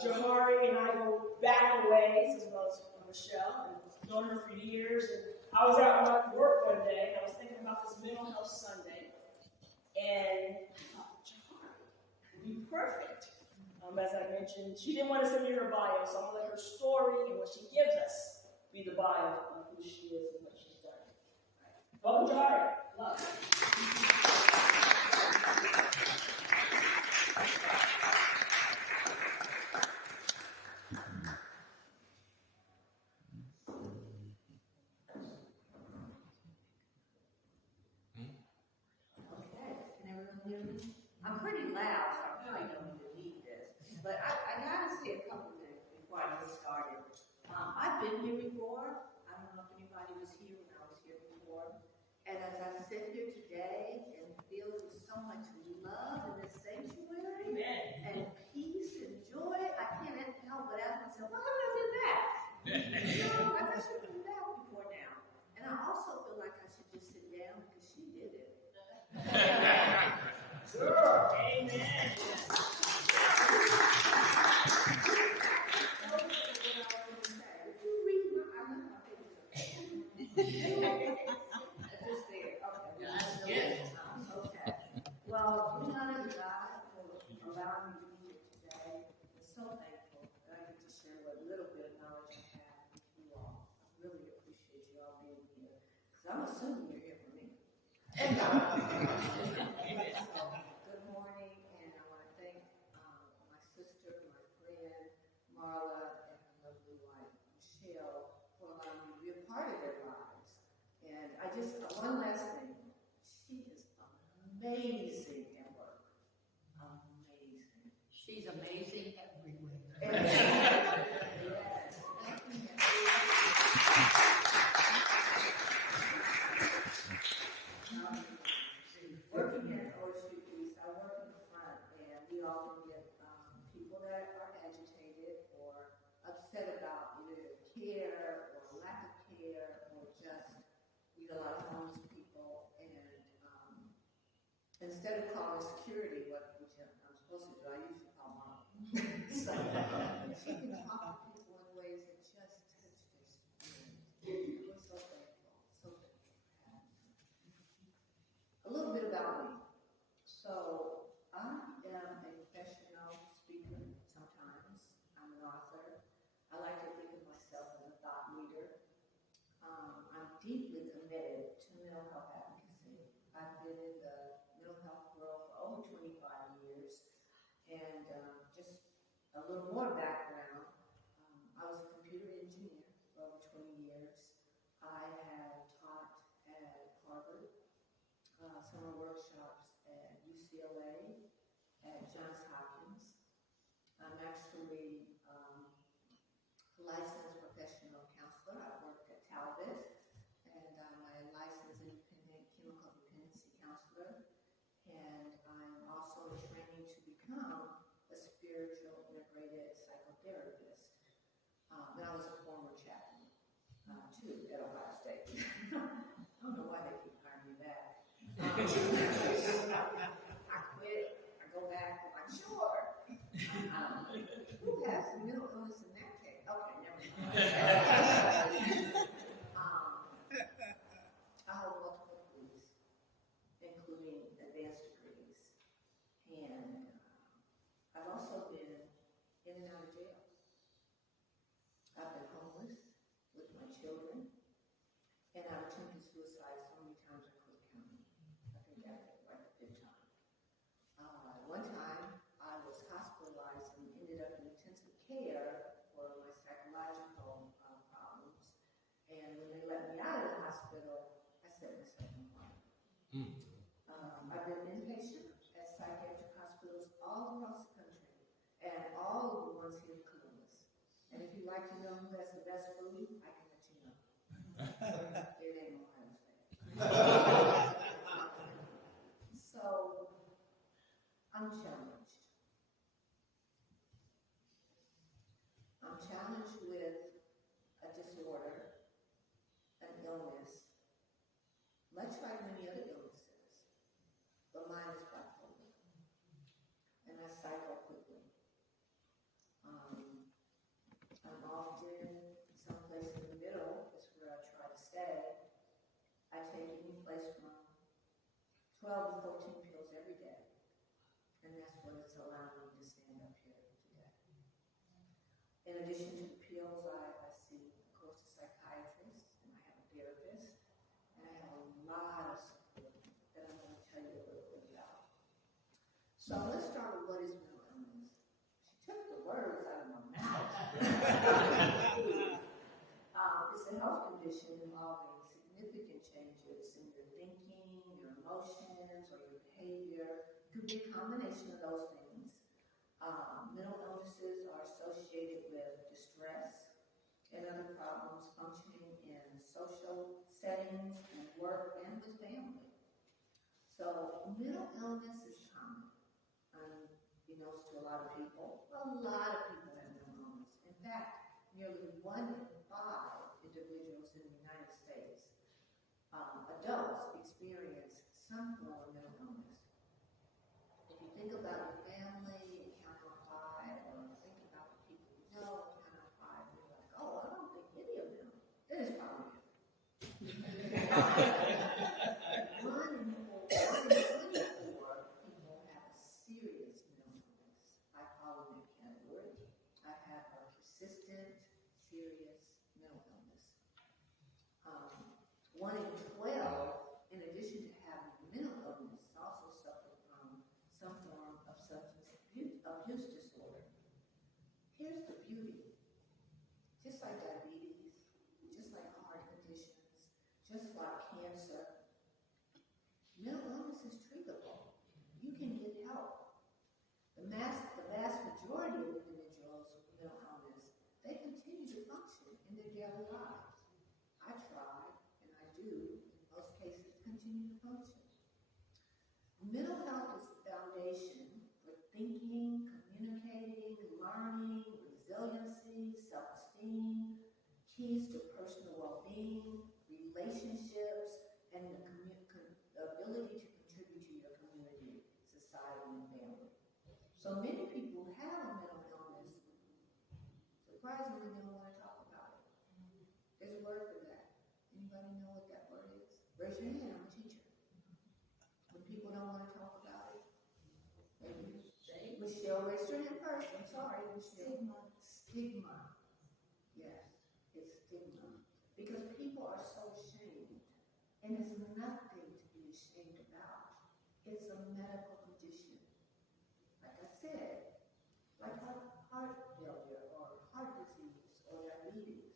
Johari and I go back a ways, as well as Michelle, and I've known her for years. And I was out at work one day, and I was thinking about this Mental Health Sunday, and I thought, Johari would be perfect. As I mentioned, she didn't want to send me her bio, so I'm going to let her story and what she gives us be the bio of who she is and what she's done. Welcome, Johari. Love. I'm pretty loud, so I probably don't need to lead this. But I gotta say a couple things before I get started. I've been here before. I don't know if anybody was here when I was here before. And as I sit here today and feel with so much love in this sanctuary, and peace and joy, I can't help but ask myself, why haven't I been back? Like I should have been back before now. And I also feel like I should just sit down because she did it. Sure. Amen. Just there. Okay. Okay. Well, we honor God for allowing me to be here today. I'm so thankful that I get to share what little bit of knowledge I have with you all. I really appreciate you all being here. Because I'm assuming you're here for me. And God. Good morning, and I want to thank my sister, my friend, Marla, and her lovely wife, Michelle, for allowing me to be a part of their lives. And I just, one last thing, she is amazing at work. Amazing. She's amazing everywhere. Yes. Working at OSU East, I work in the front, and we often get people that are agitated or upset about either care or lack of care, or just we get a lot of homeless people. And instead of calling security, which I'm supposed to do, I usually call mom. So she can talk to people in ways that just touch their spirit. We're so thankful, so thankful. A little bit about me. So I am a professional speaker sometimes. I'm an author. I like to think of myself as a thought leader. I'm deeply committed to mental health advocacy. I've been in the mental health world for over 25 years. And just a little more background. I was a computer engineer for over 20 years. I have taught at Harvard, summer workshops at UCLA, at Johns Hopkins. I'm actually a licensed professional counselor. I work at Talbot, and I'm a licensed independent chemical dependency counselor. And I'm also training to become a spiritual integrated psychotherapist. And I was a former chaplain, too, at Ohio State. I don't know why they keep hiring me back. I quit, I go back, I'm like, sure. Who has mental illness in that case? Okay, never mind. I hold multiple degrees, including advanced degrees. And I've also been in and out of jail. I've been homeless with my children, and I've attempted suicide so many times I couldn't count them. I think I did like the fifth time. One time, I was hospitalized and ended up in intensive care for my psychological problems. And when they let me out of the hospital, I set myself on fire. I've been inpatient at psychiatric hospitals all across the country, and all of the ones here in Columbus. And if you'd like to know who has the best food, I can let you know. It ain't Ohio State. So, I'm challenged. I'm challenged with a disorder, an illness, much like many other illnesses, but mine is bipolar, and I cycle quickly. 12 to 14 pills every day. And that's what it's allowing me to stand up here today. In addition to the pills, I see, of course, a psychiatrist, and I have a therapist, and I have a lot of support that I'm going to tell you a little bit about. So let's start with what is mental illness. She took the words out of my mouth. It's a health condition involving significant changes in your thinking, your emotions, or your behavior. It could be a combination of those things. Mental illnesses are associated with distress and other problems functioning in social settings and work and with family. So mental illness is common, unbeknownst to a lot of people. A lot of people have mental illness. In fact, nearly 1 in 5 individuals in the United States, adults, experience some form of mental illness. If you think about your family and count on 5, or think about the people you know and count on 5, and you're like, oh, I don't think any of them. That is probably it. 1 in 24 people have a serious mental illness. I fall in that category. I have a persistent, serious mental illness. 1 in 12, in addition to having mental illness, also suffer from some form of substance abuse disorder. Here's the beauty. Just like diabetes, just like heart conditions, just like cancer, mental illness is treatable. You can get help. The vast majority of individuals with mental illness, they continue to function in their daily lives. I try, and I do, in most cases, continue to function. Mental health is the foundation for thinking, communicating, learning, resiliency, self-esteem, keys to personal well-being, relationships, and the ability to contribute to your community, society, and family. So many people have a mental illness. Surprisingly, they don't want to talk about it. There's a word for that. Anybody know what that word is? Raise your hand. I'm a teacher. When people don't want to talk about it, maybe. Michelle, raise your hand first. I'm sorry, Michelle. Stigma. Yes, it's stigma. Because people are so ashamed. And it's nothing to be ashamed about. It's a medical condition. Like I said, like heart failure or heart disease or diabetes.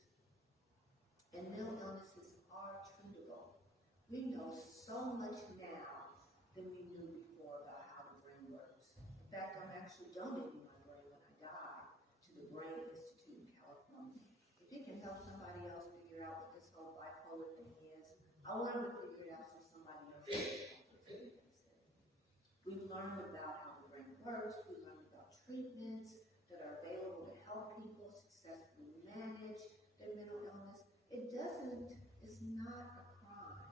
And mental illnesses are treatable. We know so much now than we knew before about how the brain works. In fact, I'm actually donating my brain when I die to the Brain Institute in California. If it can help somebody else figure out what this whole bipolar thing is, I want to figure it out so somebody else can experience it. We've learned about how the brain works. We've learned about treatments that are available to help people successfully manage their mental illness. It's not a crime.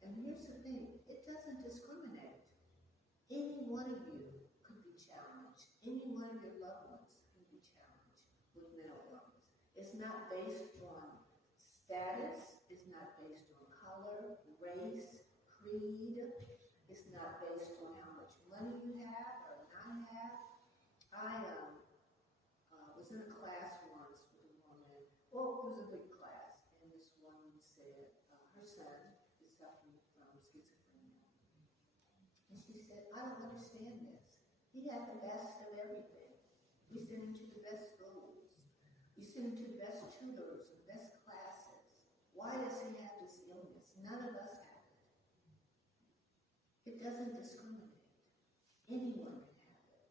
And here's the thing, it doesn't discriminate. Any one of you could be challenged. Any one of your loved ones can be challenged with mental illness. It's not based on status. It's not based on color, race, creed. It's not based on how much money you have or not have. I was in a class once with a woman. Well, it was a big class, and this woman said her son is suffering from schizophrenia. And she said, I don't understand this. He had the best of everything. We sent him to the best schools. We sent him to the best tutors, the best classes. Why does he have this illness? None of us have it. It doesn't discriminate. Anyone can have it.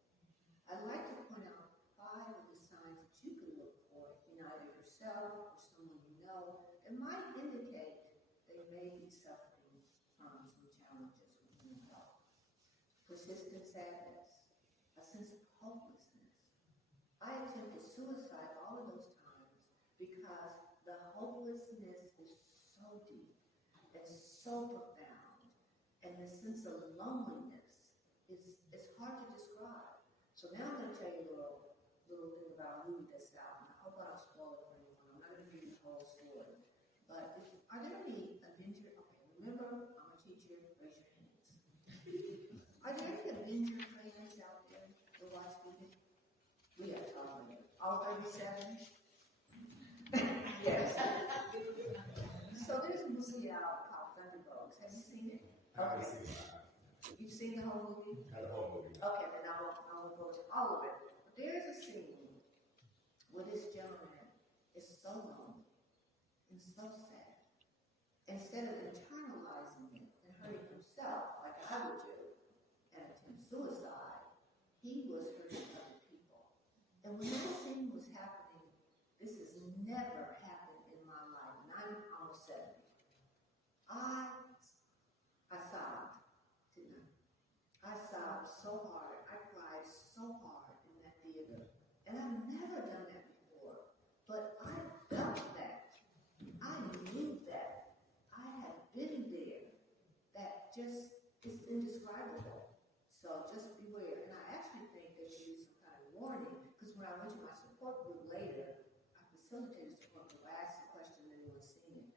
I'd like to point out 5 of the signs that you can look for in either yourself or someone you know that might indicate they may be suffering from some challenges with mental health. Persistent sadness, a sense of hopelessness. I attempted suicide all of those times because the hopelessness is so deep and so profound, and the sense of loneliness is hard to describe. So now I'm going to tell you a little thing about who this out, and I hope I don't spoil it for anyone. I'm not going to give you the whole story. But are there any adventure? Okay, remember, I'm a teacher, raise your hand. Are there any Avenger fans out there that watch TV? We have talking. All 37? Yes. So there's a movie out called Thunderbolts. Have you seen it? I haven't Okay. seen it. You've seen the whole movie? Not the whole movie. Okay, then I won't go to all of it. But there's a scene where this gentleman is so lonely and so sad. Instead of internalizing it and hurting himself like I would do and attempt suicide, he was hurting other people. And when that scene was happening, this has never happened in my life, and I'm almost 70. I sobbed, didn't I? I sobbed so hard. I cried so hard in that theater. And I've never done that before. But I felt that. I knew that. I had been there. That just is indescribable. So just beware. And I actually think there should be some kind of warning, because when I went to my support group later, I facilitated support group. I asked the question, anyone seen it?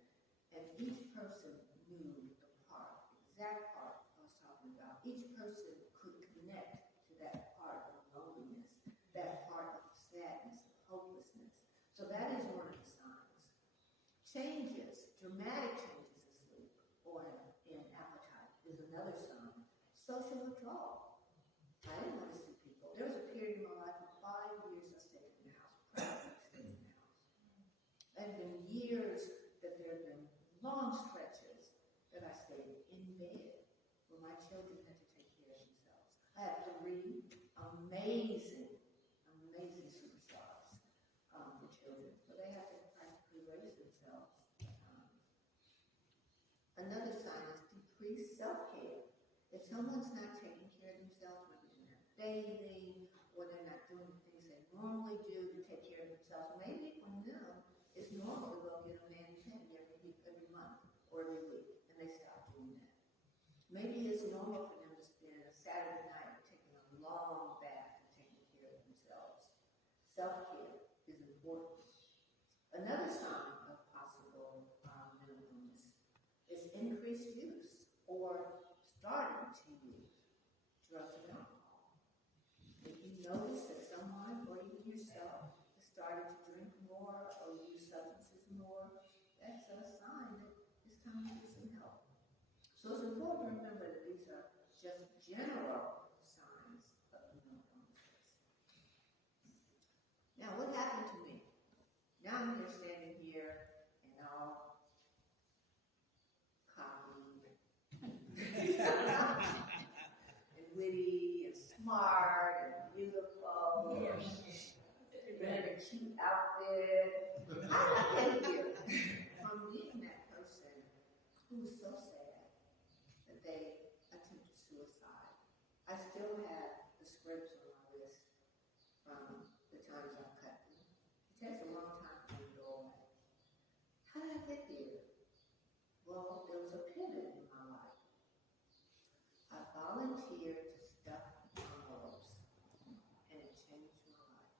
And each person knew the part, exact part I was talking about. Each person could connect to that part of loneliness, that part of sadness, of hopelessness. So that is one of the signs. Changes, dramatic changes in sleep or in appetite is another sign. Social withdrawal. I didn't want to see people. There was a period in my life of 5 years I stayed in the house, practically stayed in the house. There have been years that there have been long stretches that I stayed in bed when my children had to take care of themselves. I had 3 amazing superstars for children, but they had to practically raise themselves at times. Another sign is decreased self-care. If someone's not taking care of themselves, maybe they're not bathing, or they're not doing the things they normally do to take care of themselves, maybe for them it's normal to go get a mani-pedi every month or every week, and they stop doing that. Maybe it's normal for them to spend a Saturday night taking a long bath and taking care of themselves. Self-care is important. Another sign of possible mental illness is increased use or starting to use drugs and alcohol. If you notice that someone or even yourself has started to drink more or use substances more, that's a sign that it's time to get some help. So it's important to remember that these are just general signs of mental illnesses. Now, what happened to me? Now I'm here standing here and all cocky and witty and smart and beautiful and in a cute outfit. How did I get here? From being that person who was so sad that they attempted suicide. I still have the scrapes on my wrist from the times I've cut them. It takes a long time for me to go away. How did I get here? Well, there was a pivot in my life. I volunteered to stuff envelopes, and it changed my life.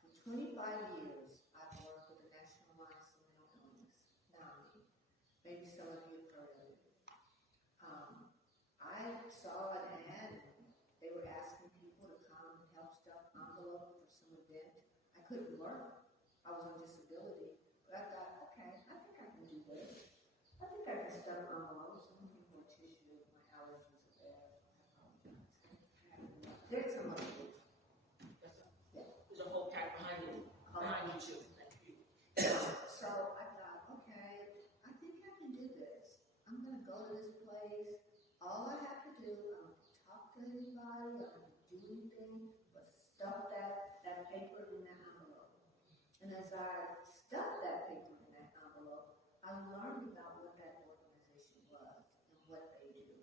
For 25 years, I've worked with the National Alliance on Mental Illness, NAMI. Maybe some of you have heard of it. I saw an ad, and they were asking people to come and help stuff envelopes for some event. I couldn't work. I was on disability. But I thought, okay, I think I can do this. I think I can stuff envelopes. I'm looking for tissue. My allergies are bad. There's some other things. There's a whole pack behind you too. So I thought, okay, I think I can do this. I'm going to go to this place. All I have to do, I don't have to talk to anybody. I don't have to do anything but stuff that paper in that envelope. And as I stuffed that paper in that envelope, I learned about what that organization was and what they do.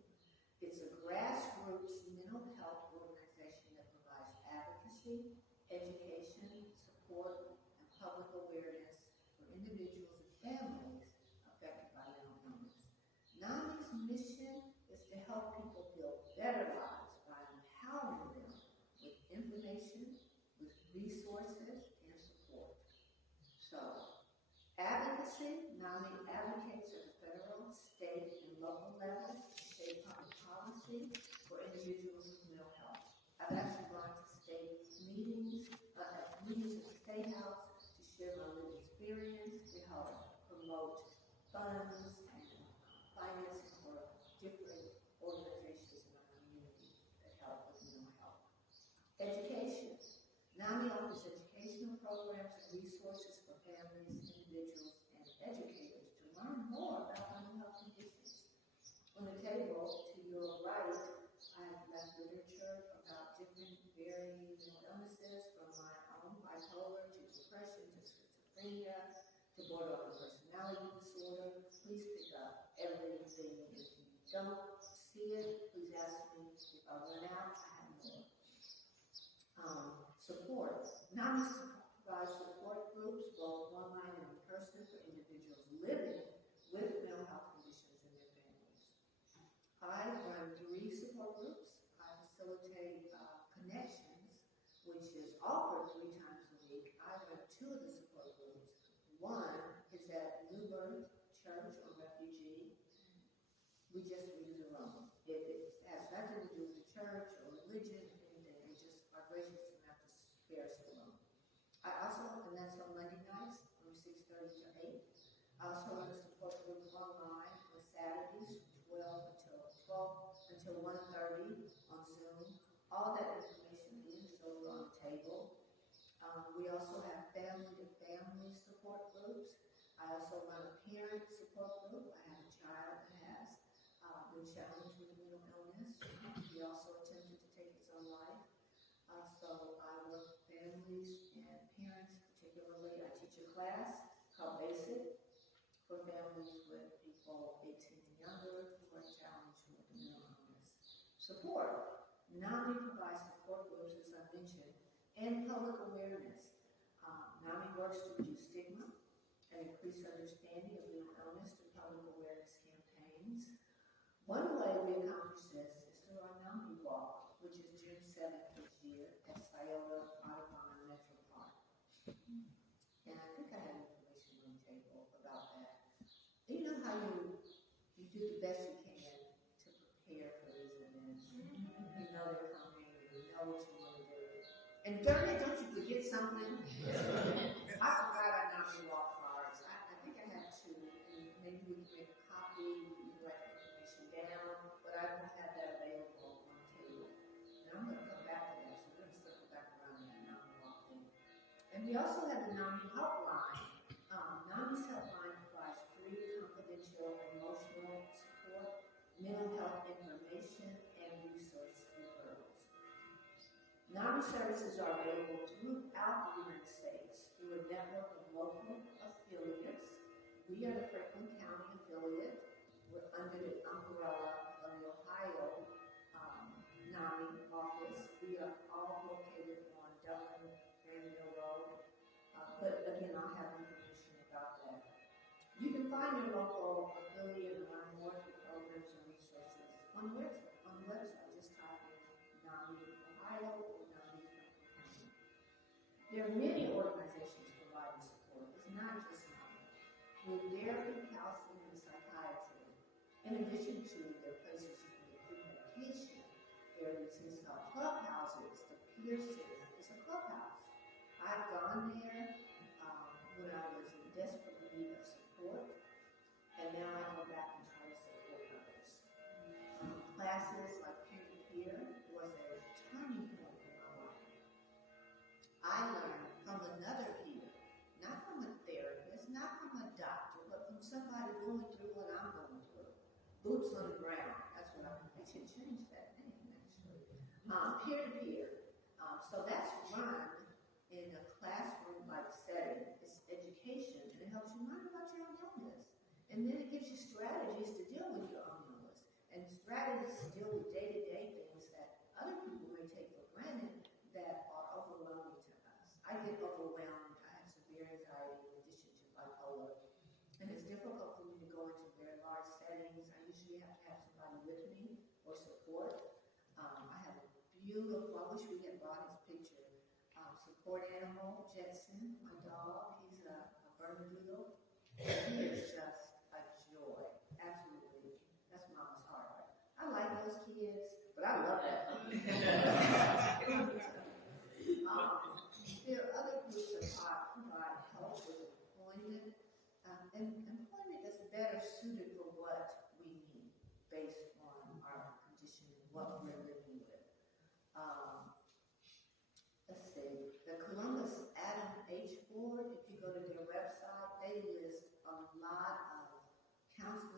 It's a grassroots mental health organization that provides advocacy, education, support, and public awareness for individuals and families affected by mental illness. NAMI's mission is to help people build better lives by empowering them with information, with resources, and support. So, advocacy, NAMI advocates at the federal, state, and local levels to shape public policy advocacy for individuals with mental health. I've actually gone to state meetings, meetings at the State House to share my lived experience, to help promote funds and financing for different organizations in our community that help with mental health. Education. NAMI offers educational programs and resources for families, individuals, and educators to learn more about mental health conditions. On the table to your right, I have left literature about different varying mental illnesses, from my own bipolar to depression to schizophrenia to borderline personality disorder. Please pick up everything. If you don't see it, please ask me. If I run out, I have more. Support. NAMI provides support groups, both online and in person, for individuals living with mental health conditions in their families. I run 3 support groups. I facilitate connections, which is offered 3 times a week. I run 2 of the support groups. One is at New Birth Church or Refugee. We just use a room. It has nothing to do with the church or religion, anything. We just are gracious enough to spare us the room. I also, and that's on Monday nights from 6:30 to 8. I also run a support group online on Saturdays from 12 until 1:30 on Zoom. All that information is over on the table. We also have family-to-family support groups. I also run a parent support group. I have a child that has been challenged with mental illness. He also attempted to take his own life. So I work with families and parents particularly. I teach a class called Basic for families with people 18 and younger who are challenged with mental illness. Support. NAMI provides support groups, as I mentioned, and public awareness. NAMI works to reduce stigma and increase understanding of mental illness through public awareness campaigns. One way we accomplish this is through our NAMI Walk, which is June 7th each year at Scioto Audubon Metro Park. And I think I have information on the table about that. You know how you do the best you can to prepare for these events. You know they're coming, you know what you want to do. And darn it, don't you forget something? I forgot our NAMI Walk cards. I think I have 2. And maybe we can make a copy, we can write the information down, but I don't have that available on the table. And I'm going to come back to that, so we're going to circle back around that NAMI Walk thing. And we also have the NAMI Helpline. NAMI's Helpline provides free, confidential, emotional support, mental health information, and resource referrals. NAMI services are available throughout the United States through a network of local affiliates. We are the Franklin County affiliate. We're under the umbrella of the Ohio NAMI office. We are all located on Dublin Granville Road. But again, I'll have information about that. You can find your local affiliate and learn more through programs and resources on the website. Just type in NAMI Ohio or NAMI Franklin County. There are many organizations providing support. It's not just NAMI. With therapy, counseling, and psychiatry. In addition to their places you can get free medication, there are these things called clubhouses. The Pearson is a clubhouse. I've gone there when I was in desperate need of support, and now I go back and try to support others. Classes like peer-to-peer was a turning point in my life. I learned from another peer, not from a therapist, not from a doctor, but from somebody going through what I'm going through. Boots on the ground. That's what I should change that name, actually. Peer-to-peer. So that's run in a classroom-like setting. It's education, and it helps you learn about your own illness. And then it gives you strategies to deal with your own illness, and strategies to deal with day-to-day things that other people may take for granted that are overwhelming to us. I get overwhelmed. I have severe anxiety in addition to bipolar. And it's difficult for me to go into very large settings. I usually have to have somebody with me or support. I have a beautiful, I wish we had brought his picture, support animal, Jetson, my dog. He's a Bernedoodle. He is just a joy. Absolutely. That's mama's heart. I like those kids.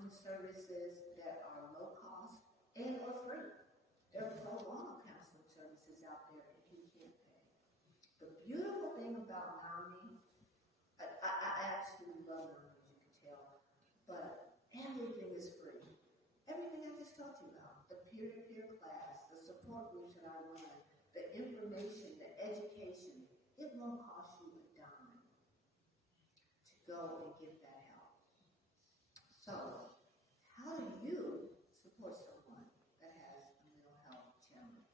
counseling services that are low cost and or free. There are pro bono counseling services out there if you can't pay. The beautiful thing about NAMI, I absolutely love NAMI, as you can tell, but everything is free. Everything I just talked to you about, the peer-to-peer class, the support groups that I run, the information, the education, it won't cost you a dime to go and get that help. So, how do you support someone that has a mental health challenge?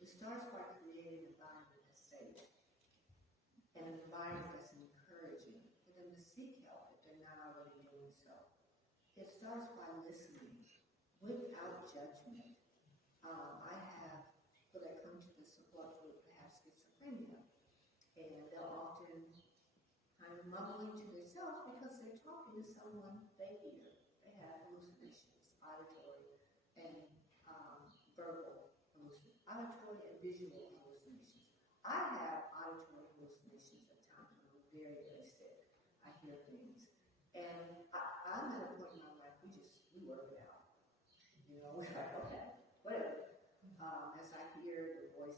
It starts by creating an environment that's safe and an environment that's encouraging for them to seek help if they're not already doing so. It starts by listening without judgment. I have people that come to the support group that have schizophrenia, and they'll often kind of mumbling to themselves because they're talking to someone they hear. They have hallucinations, auditory and verbal hallucinations, auditory and visual hallucinations. I have auditory hallucinations at times when I'm very, very sick. I hear things. And I'm at a point in my life, we work it out. You know, we're like, okay, whatever. As I hear the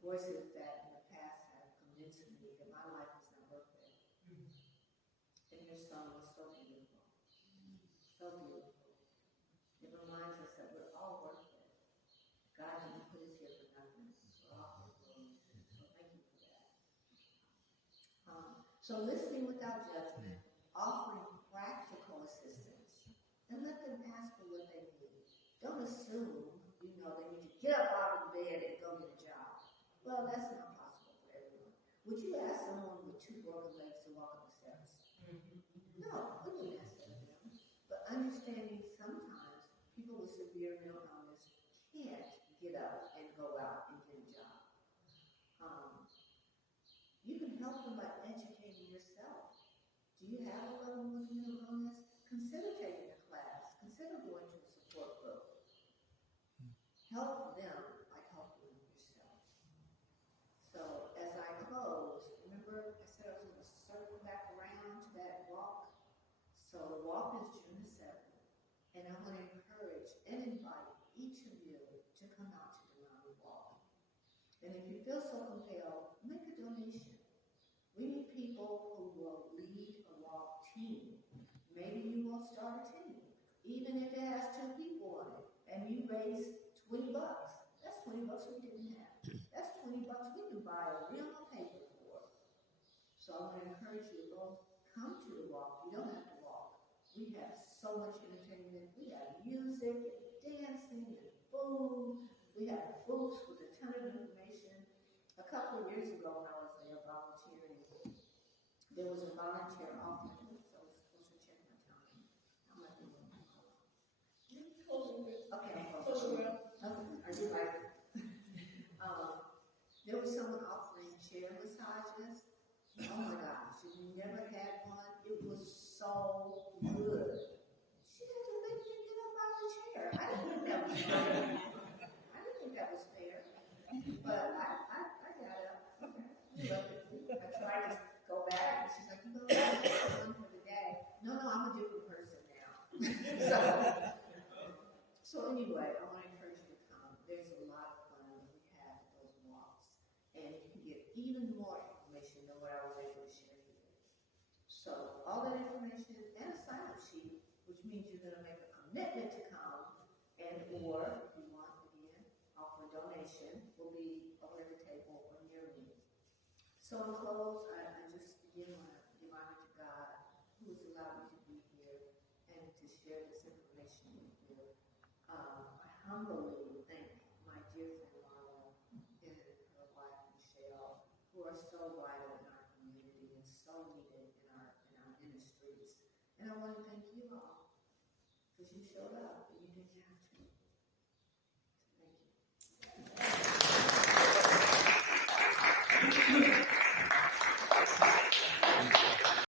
voices that in the past have convinced me that my life is not worth it. And your song is so beautiful. So beautiful. It reminds us that we're all worth it. God didn't put us here for nothing. We're all worth it. So thank you for that. So listening without judgment, offering practical assistance, and let them ask for what they need. Don't assume, they need to get up out of bed and go get a job. Well, that's not possible for everyone. Would you ask someone with 2 broken legs to walk up the steps? No, we wouldn't ask that of them. But understanding sometimes people with severe mental illness can't get up and go out and get a job. You can help them by educating yourself. Do you have a loved one with mental illness? Consider taking a class. Consider going to a support group. Help them by helping yourself. So as I close, remember I said I was going to circle back around to that walk? So the walk is June the 7th. And I want to encourage and invite each of you to come out to the NAMI walk. And if you feel so compelled, make a donation. We need people who will lead a walk team. Maybe you will start a team, even if it has 2 people on it, and you raise $20. That's $20 we didn't have. That's $20 we can buy a real paper for. So I want to encourage you to both come to the walk. You don't have to walk. We have so much entertainment. We have music and dancing and food. We have booths with a ton of information. A couple of years ago when I was there volunteering, there was a volunteer offering, so I was supposed to check my time. How am I doing? Okay, I'm closing. Okay, are you right? There was someone offering chair massages. Oh my gosh, if you never had one, it was so good. She had to make me get up out of the chair. I didn't think that was fair. But I got up. Okay. But I tried to go back, and she's like, you know, that's one for the day. No, I'm a different person now. So anyway, I want to encourage you to come. There's a lot of fun that we have at those walks. And you can get even more information than what I was able to share here. So all that information and a sign-up sheet, which means you're going to make a commitment to come, and or if you want, again, offer a donation, will be over at the table or near me. So in close, I just again want to give honor to God, who has allowed me to be here and to share this information with you. I humbly thank my dear friend Marla and her wife Michelle, who are so vital in our community and so needed in our ministries. And I want to thank you all because you showed up.